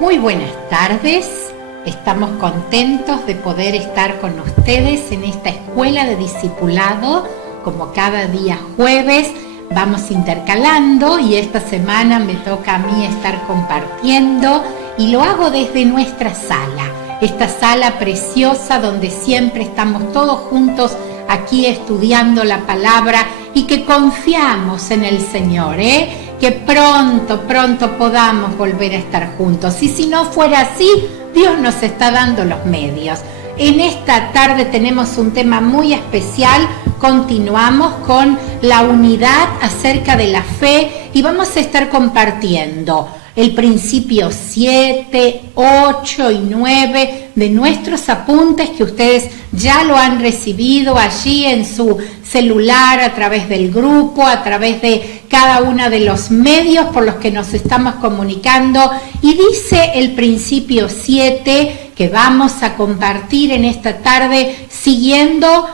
Muy buenas tardes, estamos contentos de poder estar con ustedes en esta escuela de discipulado, como cada día jueves vamos intercalando y esta semana me toca a mí estar compartiendo y lo hago desde nuestra sala, esta sala preciosa donde siempre estamos todos juntos aquí estudiando la palabra y que confiamos en el Señor, que pronto podamos volver a estar juntos. Y si no fuera así, Dios nos está dando los medios. En esta tarde tenemos un tema muy especial, continuamos con la unidad acerca de la fe y vamos a estar compartiendo el principio 7, 8 y 9 de nuestros apuntes que ustedes ya lo han recibido allí en su celular, a través del grupo, a través de cada uno de los medios por los que nos estamos comunicando. Y dice el principio 7 que vamos a compartir en esta tarde siguiendo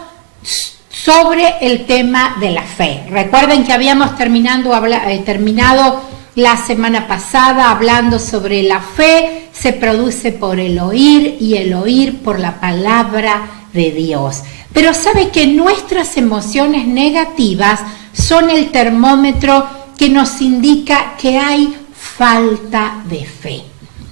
sobre el tema de la fe. Recuerden que habíamos terminado la semana pasada hablando sobre la fe, se produce por el oír y el oír por la palabra de Dios. Pero sabe que nuestras emociones negativas son el termómetro que nos indica que hay falta de fe.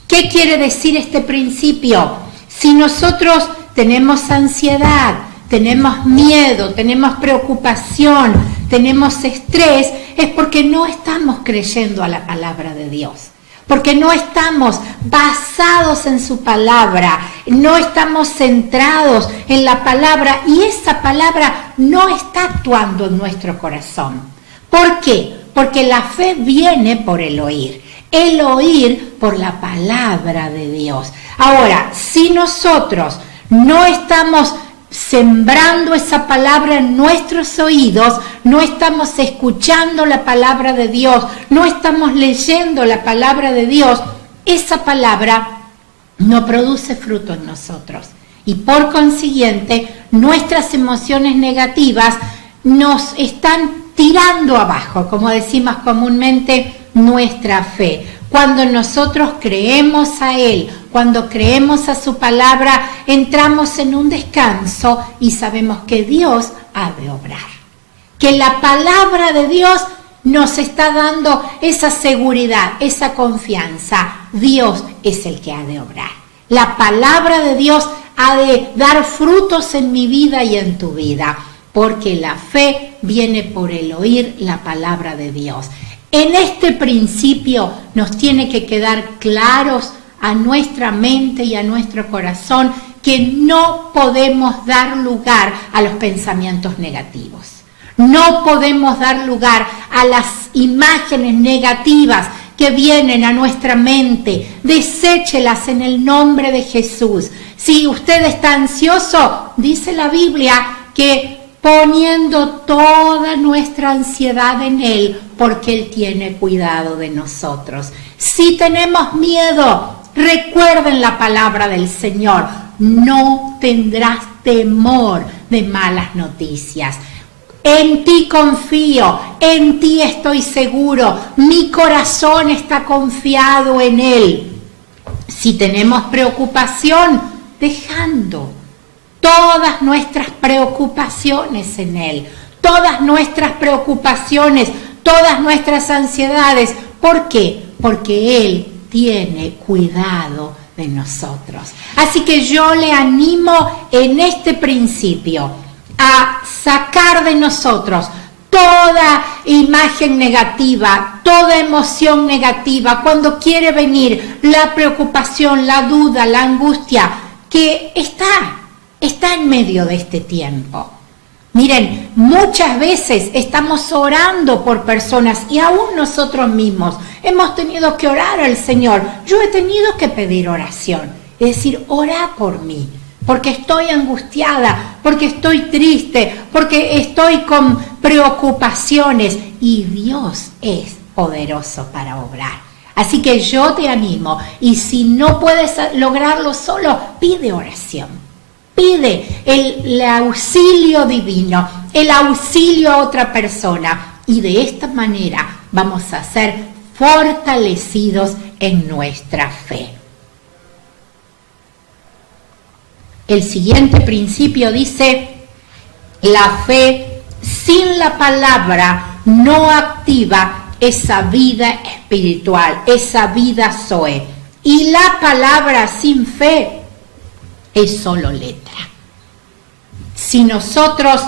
¿Qué quiere decir este principio? Si nosotros tenemos ansiedad, tenemos miedo, tenemos preocupación, tenemos estrés, es porque no estamos creyendo a la palabra de Dios, porque no estamos basados en su palabra, no estamos centrados en la palabra y esa palabra no está actuando en nuestro corazón. ¿Por qué? Porque la fe viene por el oír por la palabra de Dios. Ahora, si nosotros no estamos sembrando esa palabra en nuestros oídos, no estamos escuchando la palabra de Dios, no estamos leyendo la palabra de Dios, esa palabra no produce fruto en nosotros. Y por consiguiente, nuestras emociones negativas nos están tirando abajo, como decimos comúnmente, nuestra fe. Cuando nosotros creemos a Él, cuando creemos a su palabra, entramos en un descanso y sabemos que Dios ha de obrar. Que la palabra de Dios nos está dando esa seguridad, esa confianza. Dios es el que ha de obrar. La palabra de Dios ha de dar frutos en mi vida y en tu vida, porque la fe viene por el oír la palabra de Dios. En este principio nos tiene que quedar claros a nuestra mente y a nuestro corazón que no podemos dar lugar a los pensamientos negativos. No podemos dar lugar a las imágenes negativas que vienen a nuestra mente. Deséchelas en el nombre de Jesús. Si usted está ansioso, dice la Biblia que poniendo toda nuestra ansiedad en Él, porque Él tiene cuidado de nosotros. Si tenemos miedo, recuerden la palabra del Señor, no tendrás temor de malas noticias. En ti confío, en ti estoy seguro, mi corazón está confiado en Él. Si tenemos preocupación, dejando todas nuestras preocupaciones en Él, todas nuestras preocupaciones, todas nuestras ansiedades. ¿Por qué? Porque Él tiene cuidado de nosotros. Así que yo le animo en este principio a sacar de nosotros toda imagen negativa, toda emoción negativa, cuando quiere venir la preocupación, la duda, la angustia, que está en medio de este tiempo. Miren, muchas veces estamos orando por personas y aún nosotros mismos hemos tenido que orar al Señor. Yo he tenido que pedir oración, es decir, ora por mí, porque estoy angustiada, porque estoy triste, porque estoy con preocupaciones y Dios es poderoso para obrar. Así que yo te animo y si no puedes lograrlo solo, pide oración. Pide el auxilio divino, el auxilio a otra persona y de esta manera vamos a ser fortalecidos en nuestra fe. El siguiente principio dice: la fe sin la palabra no activa esa vida espiritual, esa vida Zoe. Y la palabra sin fe es solo letra. Si nosotros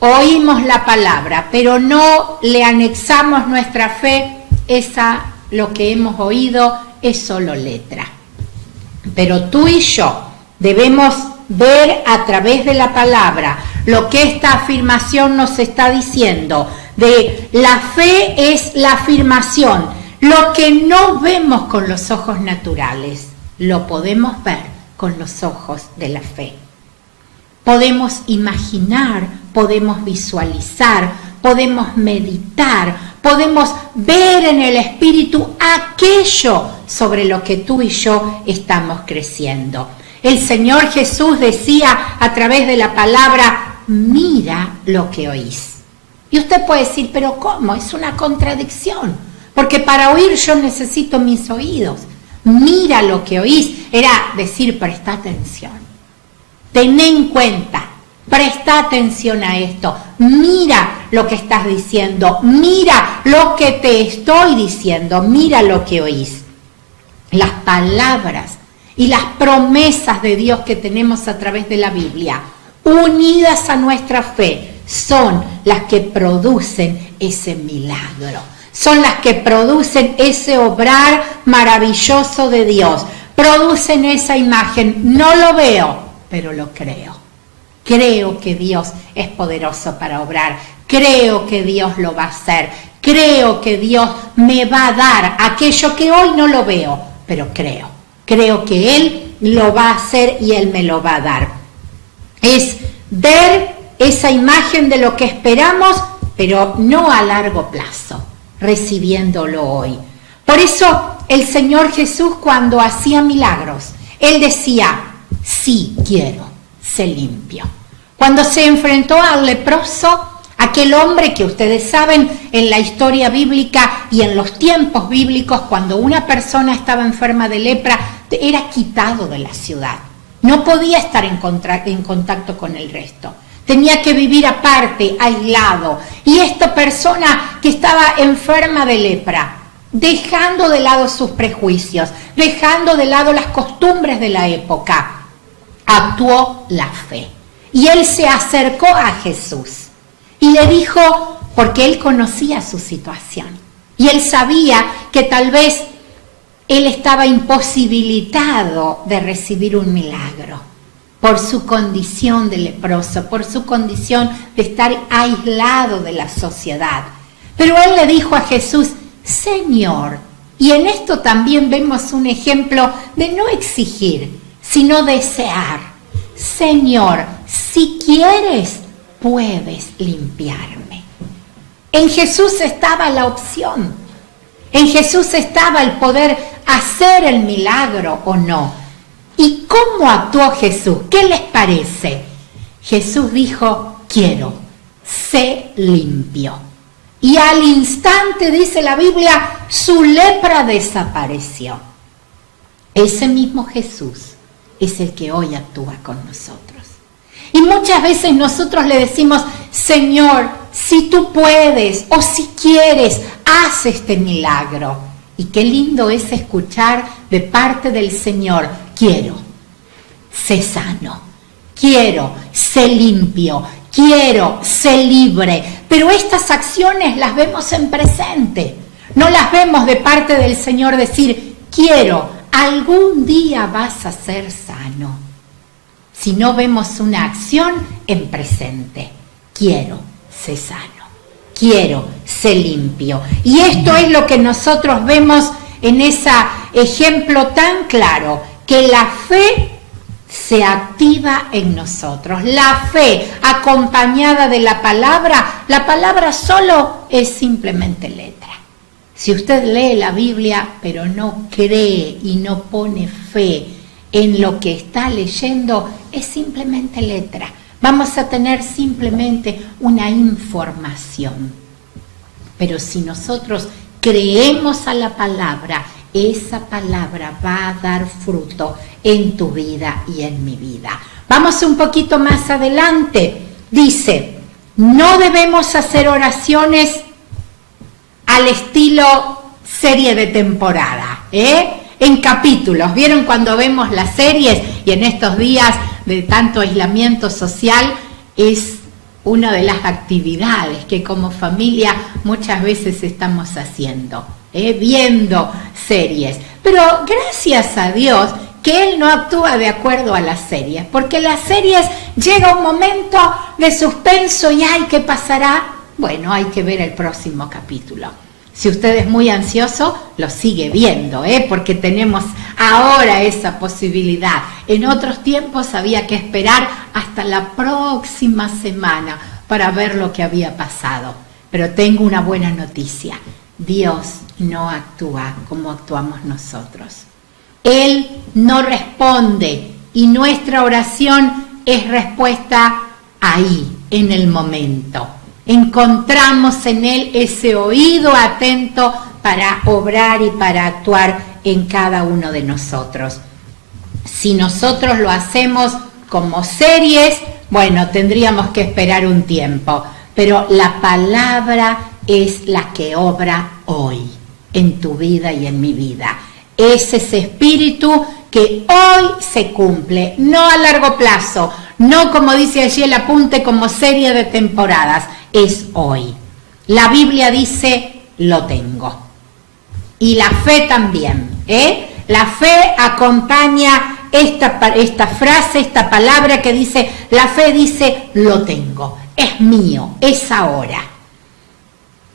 oímos la palabra, pero no le anexamos nuestra fe, lo que hemos oído es solo letra. Pero tú y yo debemos ver a través de la palabra lo que esta afirmación nos está diciendo. De la fe es la afirmación. Lo que no vemos con los ojos naturales, lo podemos ver con los ojos de la fe. Podemos imaginar, podemos visualizar, podemos meditar, podemos ver en el Espíritu aquello sobre lo que tú y yo estamos creciendo. El Señor Jesús decía a través de la palabra: mira lo que oís. Y usted puede decir: pero ¿cómo? Es una contradicción, porque para oír yo necesito mis oídos. Mira lo que oís era decir: presta atención, ten en cuenta, presta atención a esto, mira lo que estás diciendo, mira lo que te estoy diciendo, mira lo que oís. Las palabras y las promesas de Dios que tenemos a través de la Biblia, unidas a nuestra fe, son las que producen ese milagro, son las que producen ese obrar maravilloso de Dios, producen esa imagen. No lo veo, pero lo creo. Creo que Dios es poderoso para obrar, creo que Dios lo va a hacer, creo que Dios me va a dar aquello que hoy no lo veo, pero creo que Él lo va a hacer y Él me lo va a dar. Es ver esa imagen de lo que esperamos, pero no a largo plazo, recibiéndolo hoy. Por eso el Señor Jesús, cuando hacía milagros, Él decía: sí quiero, sé limpio. Cuando se enfrentó al leproso, aquel hombre que ustedes saben en la historia bíblica y en los tiempos bíblicos, cuando una persona estaba enferma de lepra, era quitado de la ciudad. No podía estar en contacto con el resto. Tenía que vivir aparte, aislado. Y esta persona que estaba enferma de lepra, dejando de lado sus prejuicios, dejando de lado las costumbres de la época, actuó la fe. Y él se acercó a Jesús y le dijo, porque él conocía su situación, y él sabía que tal vez él estaba imposibilitado de recibir un milagro por su condición de leproso, por su condición de estar aislado de la sociedad. Pero él le dijo a Jesús: Señor, y en esto también vemos un ejemplo de no exigir, sino desear. Señor, si quieres, puedes limpiarme. En Jesús estaba la opción. En Jesús estaba el poder hacer el milagro o no. ¿Y cómo actuó Jesús? ¿Qué les parece? Jesús dijo: quiero, sé limpio. Y al instante, dice la Biblia, su lepra desapareció. Ese mismo Jesús es el que hoy actúa con nosotros. Y muchas veces nosotros le decimos: Señor, si tú puedes o si quieres, haz este milagro. Y qué lindo es escuchar de parte del Señor: quiero, sé sano, quiero, sé limpio, quiero, sé libre. Pero estas acciones las vemos en presente. No las vemos de parte del Señor decir: quiero, algún día vas a ser sano. Si no vemos una acción en presente: quiero, sé sano, quiero, sé limpio. Y esto es lo que nosotros vemos en ese ejemplo tan claro, que la fe se activa en nosotros. La fe acompañada de la palabra solo es simplemente letra. Si usted lee la Biblia pero no cree y no pone fe en lo que está leyendo, es simplemente letra. Vamos a tener simplemente una información. Pero si nosotros creemos a la palabra esa palabra va a dar fruto en tu vida y en mi vida. Vamos un poquito más adelante. Dice, no debemos hacer oraciones al estilo serie de temporada, en capítulos. ¿Vieron cuando vemos las series? Y en estos días de tanto aislamiento social es una de las actividades que como familia muchas veces estamos haciendo, viendo series. Pero gracias a Dios que Él no actúa de acuerdo a las series, porque las series llega un momento de suspenso y ¡ay! ¿Qué pasará? Bueno, hay que ver el próximo capítulo. Si usted es muy ansioso, lo sigue viendo, porque tenemos ahora esa posibilidad. En otros tiempos había que esperar hasta la próxima semana para ver lo que había pasado. Pero tengo una buena noticia. Dios no actúa como actuamos nosotros. Él no responde y nuestra oración es respuesta ahí, en el momento. Encontramos en Él ese oído atento para obrar y para actuar en cada uno de nosotros. Si nosotros lo hacemos como series, bueno, tendríamos que esperar un tiempo, pero la palabra es la que obra hoy en tu vida y en mi vida. Es ese espíritu que hoy se cumple, no a largo plazo, no como dice allí el apunte como serie de temporadas, es hoy. La Biblia dice, lo tengo. Y la fe también, La fe acompaña esta frase, esta palabra que dice, la fe dice, lo tengo, es mío, es ahora.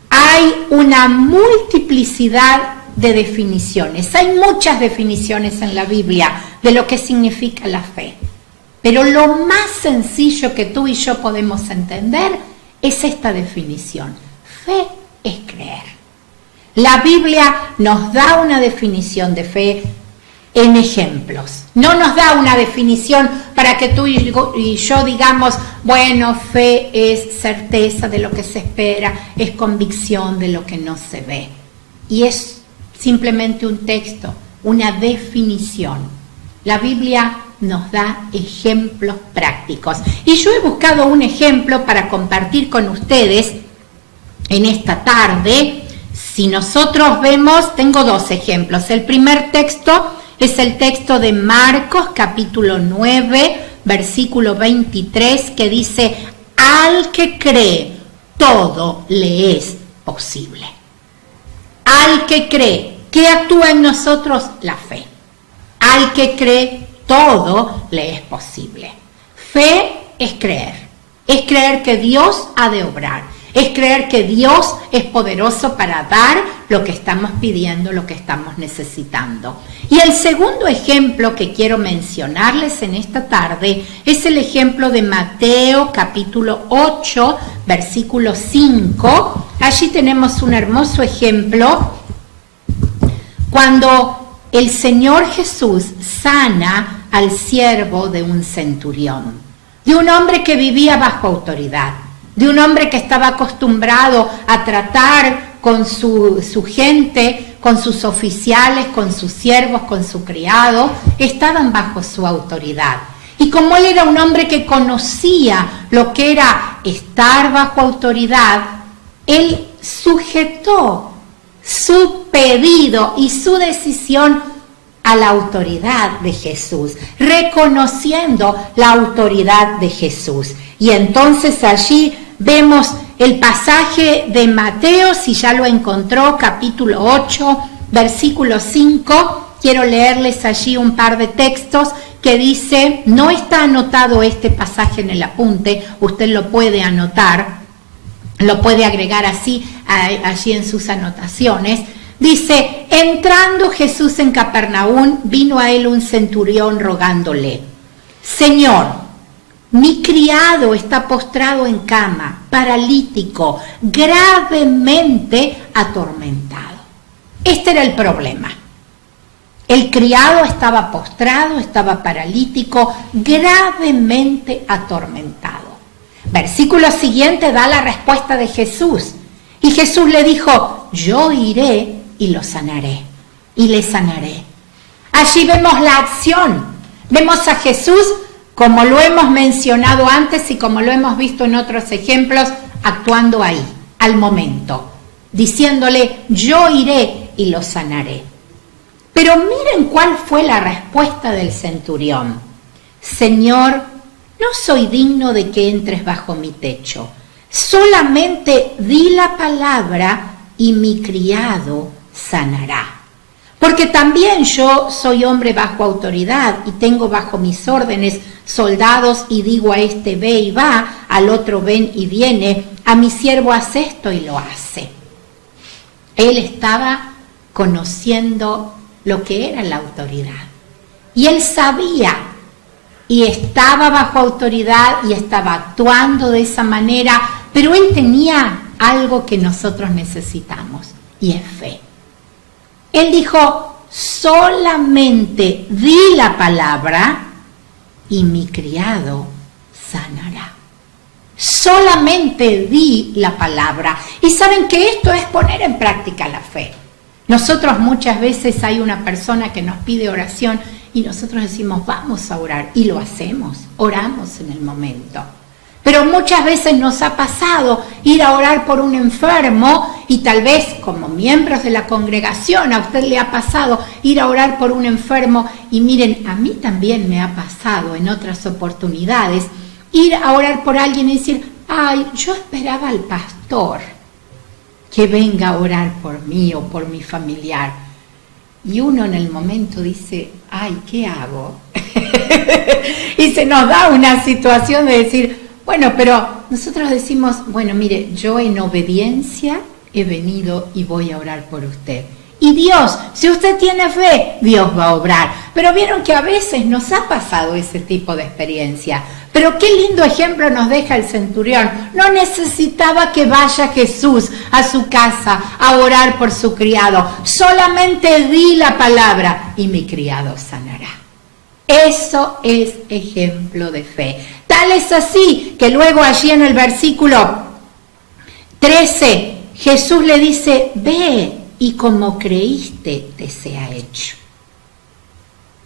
Hay una multiplicidad de definiciones, hay muchas definiciones en la Biblia de lo que significa la fe, pero lo más sencillo que tú y yo podemos entender es esta definición. Fe es creer. La Biblia nos da una definición de fe en ejemplos. No nos da una definición para que tú y yo digamos, bueno, fe es certeza de lo que se espera, es convicción de lo que no se ve. Y es simplemente un texto, una definición. La Biblia nos da ejemplos prácticos. Y yo he buscado un ejemplo para compartir con ustedes en esta tarde. Si nosotros vemos, tengo dos ejemplos. El primer texto es el texto de Marcos, capítulo 9, versículo 23, que dice, al que cree, todo le es posible. Al que cree, ¿qué actúa en nosotros? La fe. Al que cree, todo le es posible. Fe es creer que Dios ha de obrar, es creer que Dios es poderoso para dar lo que estamos pidiendo, lo que estamos necesitando. Y el segundo ejemplo que quiero mencionarles en esta tarde es el ejemplo de Mateo capítulo 8, versículo 5. Allí tenemos un hermoso ejemplo cuando el Señor Jesús sana al siervo de un centurión, de un hombre que vivía bajo autoridad, de un hombre que estaba acostumbrado a tratar con su gente, con sus oficiales, con sus siervos, con su criado, estaban bajo su autoridad. Y como él era un hombre que conocía lo que era estar bajo autoridad, él sujetó su pedido y su decisión a la autoridad de Jesús, reconociendo la autoridad de Jesús. Y entonces allí vemos el pasaje de Mateo, si ya lo encontró, capítulo 8, versículo 5. Quiero leerles allí un par de textos que dice, no está anotado este pasaje en el apunte, usted lo puede anotar, lo puede agregar así allí en sus anotaciones. Dice, entrando Jesús en Capernaum, vino a él un centurión rogándole, Señor, mi criado está postrado en cama, paralítico, gravemente atormentado. Este era el problema. El criado estaba postrado, estaba paralítico, gravemente atormentado. Versículo siguiente da la respuesta de Jesús. Y Jesús le dijo, yo iré y lo sanaré. y le sanaré. Allí vemos la acción, vemos a Jesús, como lo hemos mencionado antes y como lo hemos visto en otros ejemplos, actuando ahí, al momento, diciéndole, yo iré y lo sanaré. Pero miren cuál fue la respuesta del centurión. Señor, no soy digno de que entres bajo mi techo. Solamente di la palabra y mi criado sanará. Porque también yo soy hombre bajo autoridad y tengo bajo mis órdenes soldados y digo a este ve y va, al otro ven y viene, a mi siervo haz esto y lo hace. Él estaba conociendo lo que era la autoridad. Y él sabía y estaba bajo autoridad y estaba actuando de esa manera, pero él tenía algo que nosotros necesitamos y es fe. Él dijo, solamente di la palabra y mi criado sanará. Solamente di la palabra. Y saben que esto es poner en práctica la fe. Nosotros muchas veces hay una persona que nos pide oración y nosotros decimos, vamos a orar, y lo hacemos, oramos en el momento. Pero muchas veces nos ha pasado ir a orar por un enfermo y tal vez como miembros de la congregación a usted le ha pasado ir a orar por un enfermo y miren, a mí también me ha pasado en otras oportunidades ir a orar por alguien y decir, ay, yo esperaba al pastor que venga a orar por mí o por mi familiar. Y uno en el momento dice, ay, ¿qué hago? Y se nos da una situación de decir, bueno, pero nosotros decimos, bueno, mire, yo en obediencia he venido y voy a orar por usted. Y Dios, si usted tiene fe, Dios va a obrar. Pero vieron que a veces nos ha pasado ese tipo de experiencia. Pero qué lindo ejemplo nos deja el centurión. No necesitaba que vaya Jesús a su casa a orar por su criado. Solamente di la palabra y mi criado sanará. Eso es ejemplo de fe. Tal es así que luego allí en el versículo 13, Jesús le dice, ve y como creíste te sea hecho.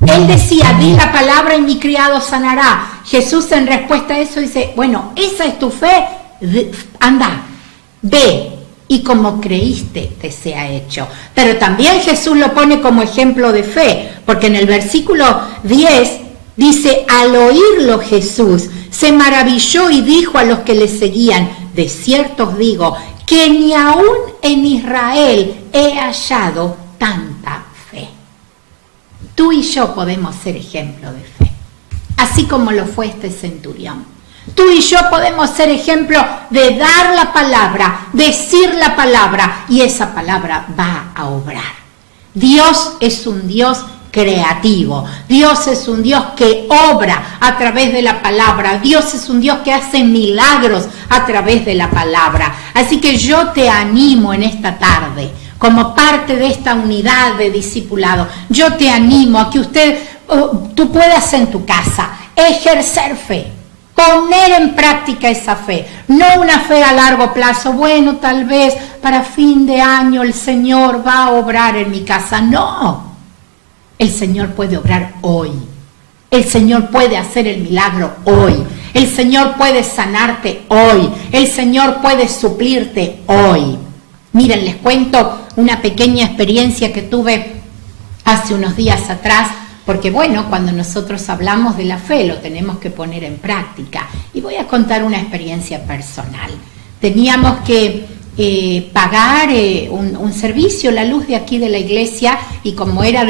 Él decía, di la palabra y mi criado sanará. Jesús en respuesta a eso dice, bueno, esa es tu fe, anda, ve y como creíste te sea hecho. Pero también Jesús lo pone como ejemplo de fe, porque en el versículo 10 dice, al oírlo Jesús se maravilló y dijo a los que le seguían, de cierto os digo, que ni aún en Israel he hallado tanta fe. Tú y yo podemos ser ejemplo de fe, así como lo fue este centurión. Tú y yo podemos ser ejemplo de dar la palabra, decir la palabra, y esa palabra va a obrar. Dios es un Dios creativo. Dios es un Dios que obra a través de la palabra. Dios es un Dios que hace milagros a través de la palabra. Así que yo te animo en esta tarde, como parte de esta unidad de discipulado, yo te animo a que tú puedas en tu casa ejercer fe, poner en práctica esa fe, no una fe a largo plazo, bueno, tal vez para fin de año el Señor va a obrar en mi casa. No, el Señor puede obrar hoy, el Señor puede hacer el milagro hoy, el Señor puede sanarte hoy, el Señor puede suplirte hoy. Miren, les cuento una pequeña experiencia que tuve hace unos días atrás, porque bueno, cuando nosotros hablamos de la fe lo tenemos que poner en práctica. Y voy a contar una experiencia personal. Teníamos que pagar un servicio, la luz de aquí de la iglesia, y como era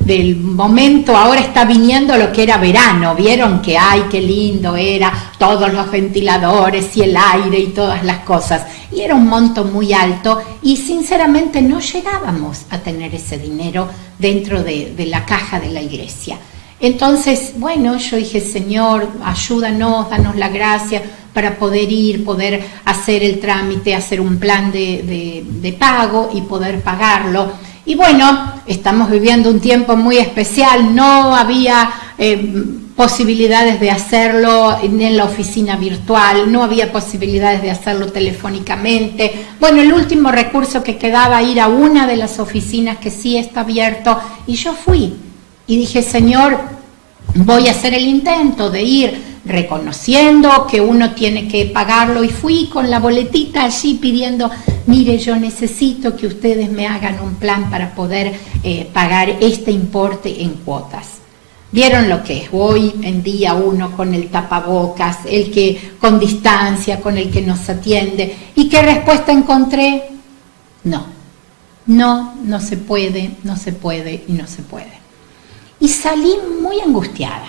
del momento, ahora está viniendo lo que era verano, vieron que ay, qué lindo era, todos los ventiladores y el aire y todas las cosas, y era un monto muy alto y sinceramente no llegábamos a tener ese dinero dentro de la caja de la iglesia. Entonces, bueno, yo dije, Señor, ayúdanos, danos la gracia para poder hacer el trámite, hacer un plan de pago y poder pagarlo. Y bueno, estamos viviendo un tiempo muy especial, no había posibilidades de hacerlo en la oficina virtual, no había posibilidades de hacerlo telefónicamente. Bueno, el último recurso que quedaba ir a una de las oficinas que sí está abierto, y yo fui y dije, Señor, voy a hacer el intento de ir, reconociendo que uno tiene que pagarlo, y fui con la boletita allí pidiendo, mire, yo necesito que ustedes me hagan un plan para poder pagar este importe en cuotas. Vieron lo que es hoy en día uno con el tapabocas, el que con distancia, con el que nos atiende. ¿Y qué respuesta encontré? No se puede, no se puede y no se puede. Y salí muy angustiada.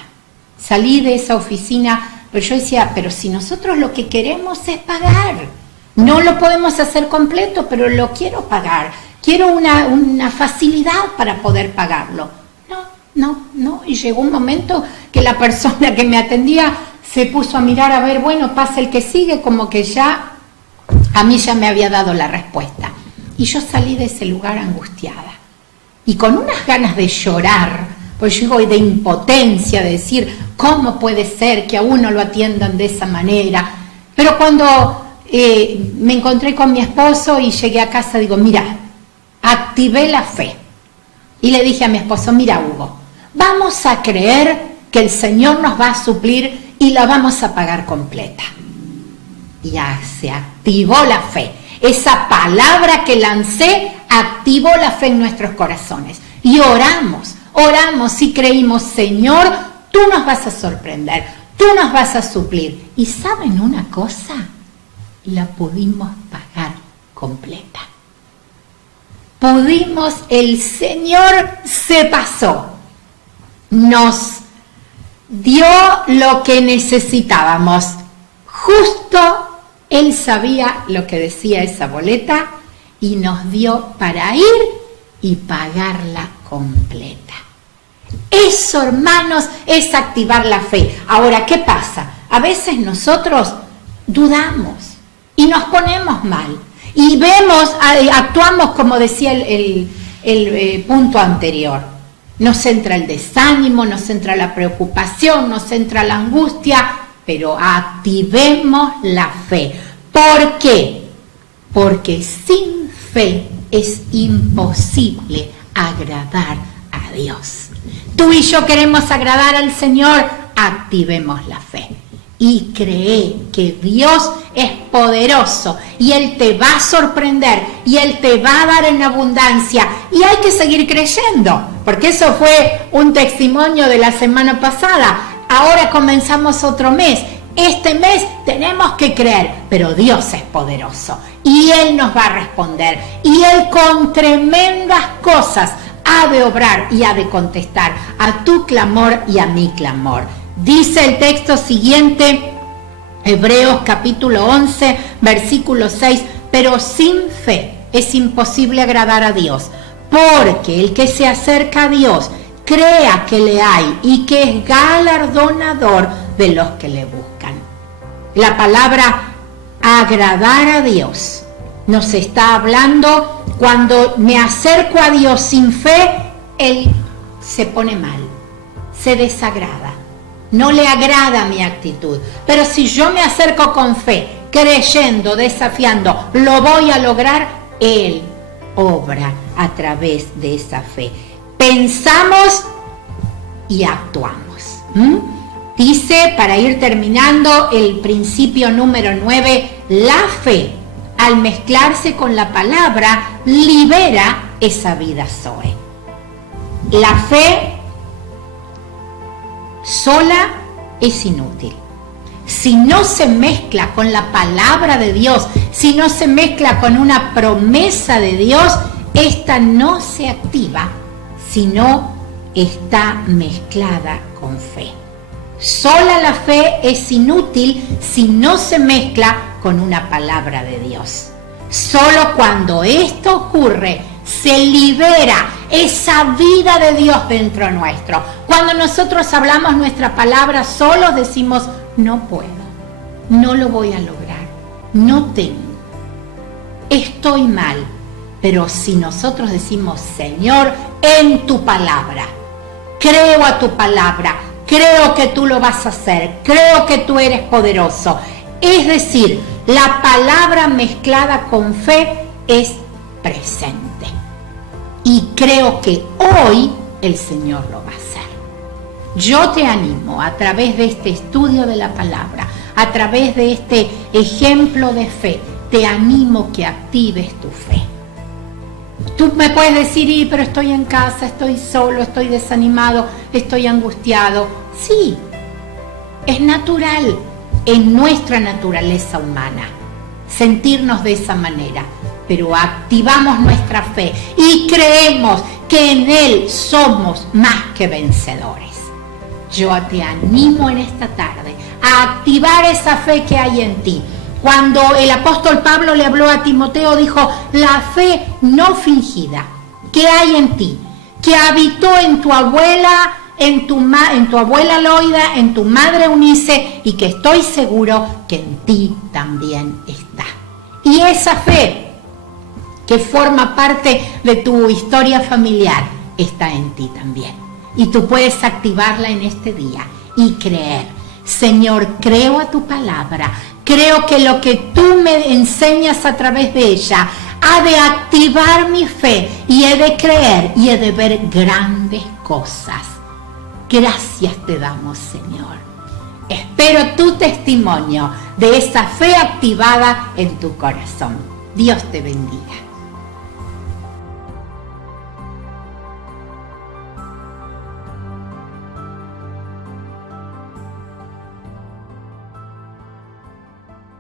Salí de esa oficina, pero yo decía, pero si nosotros lo que queremos es pagar. No lo podemos hacer completo, pero lo quiero pagar. Quiero una facilidad para poder pagarlo. No, y llegó un momento que la persona que me atendía se puso a mirar a ver, bueno, pasa el que sigue, como que ya, a mí ya me había dado la respuesta. Y yo salí de ese lugar angustiada y con unas ganas de llorar, pues yo digo, de impotencia, de decir, ¿cómo puede ser que a uno lo atiendan de esa manera? Pero cuando me encontré con mi esposo y llegué a casa, digo, mira, activé la fe. Y le dije a mi esposo, mira, Hugo, vamos a creer que el Señor nos va a suplir y la vamos a pagar completa. Y ya se activó la fe. Esa palabra que lancé activó la fe en nuestros corazones. Y oramos y creímos, Señor, tú nos vas a sorprender, tú nos vas a suplir. Y ¿saben una cosa? La pudimos pagar completa. El Señor se pasó, nos dio lo que necesitábamos, justo Él sabía lo que decía esa boleta y nos dio para ir y pagarla completa. Eso, hermanos, es activar la fe. Ahora, ¿qué pasa? A veces nosotros dudamos y nos ponemos mal. Y vemos, actuamos como decía el punto anterior. Nos entra el desánimo, nos entra la preocupación, nos entra la angustia, pero activemos la fe. ¿Por qué? Porque sin fe es imposible agradar a Dios. Tú y yo queremos agradar al Señor, activemos la fe. Y cree que Dios es poderoso y Él te va a sorprender y Él te va a dar en abundancia. Y hay que seguir creyendo, porque eso fue un testimonio de la semana pasada. Ahora comenzamos otro mes. Este mes tenemos que creer, pero Dios es poderoso y Él nos va a responder. Y Él con tremendas cosas ha de obrar y ha de contestar a tu clamor y a mi clamor. Dice el texto siguiente, Hebreos capítulo 11, versículo 6, pero sin fe es imposible agradar a Dios, porque el que se acerca a Dios crea que le hay y que es galardonador de los que le buscan. La palabra agradar a Dios nos está hablando cuando me acerco a Dios sin fe, Él se pone mal, se desagrada. No le agrada mi actitud, pero si yo me acerco con fe, creyendo, desafiando, lo voy a lograr, Él obra a través de esa fe. Pensamos y actuamos. Dice, para ir terminando, el principio número 9, la fe, al mezclarse con la palabra, libera esa vida Zoe. La fe sola es inútil. Si no se mezcla con la palabra de Dios, si no se mezcla con una promesa de Dios, esta no se activa, sino está mezclada con fe. Sola la fe es inútil si no se mezcla con una palabra de Dios. Solo cuando esto ocurre, se libera esa vida de Dios dentro nuestro. Cuando nosotros hablamos nuestra palabra, solos decimos, no puedo, no lo voy a lograr, no tengo, estoy mal. Pero si nosotros decimos, Señor, en tu palabra, creo a tu palabra, creo que tú lo vas a hacer, creo que tú eres poderoso. Es decir, la palabra mezclada con fe es presente. Y creo que hoy el Señor lo va a hacer. Yo te animo a través de este estudio de la palabra, a través de este ejemplo de fe, te animo que actives tu fe. Tú me puedes decir, pero estoy en casa, estoy solo, estoy desanimado, estoy angustiado. Sí, es natural, en nuestra naturaleza humana, sentirnos de esa manera. Pero activamos nuestra fe y creemos que en Él somos más que vencedores. Yo te animo en esta tarde a activar esa fe que hay en ti. Cuando el apóstol Pablo le habló a Timoteo, dijo, la fe no fingida que hay en ti, que habitó en tu abuela, en tu abuela Loida, en tu madre Eunice, y que estoy seguro que en ti también está. Y esa fe que forma parte de tu historia familiar está en ti también. Y tú puedes activarla en este día y creer. Señor, creo a tu palabra. Creo que lo que tú me enseñas a través de ella ha de activar mi fe y he de creer y he de ver grandes cosas. Gracias te damos, Señor. Espero tu testimonio de esa fe activada en tu corazón. Dios te bendiga.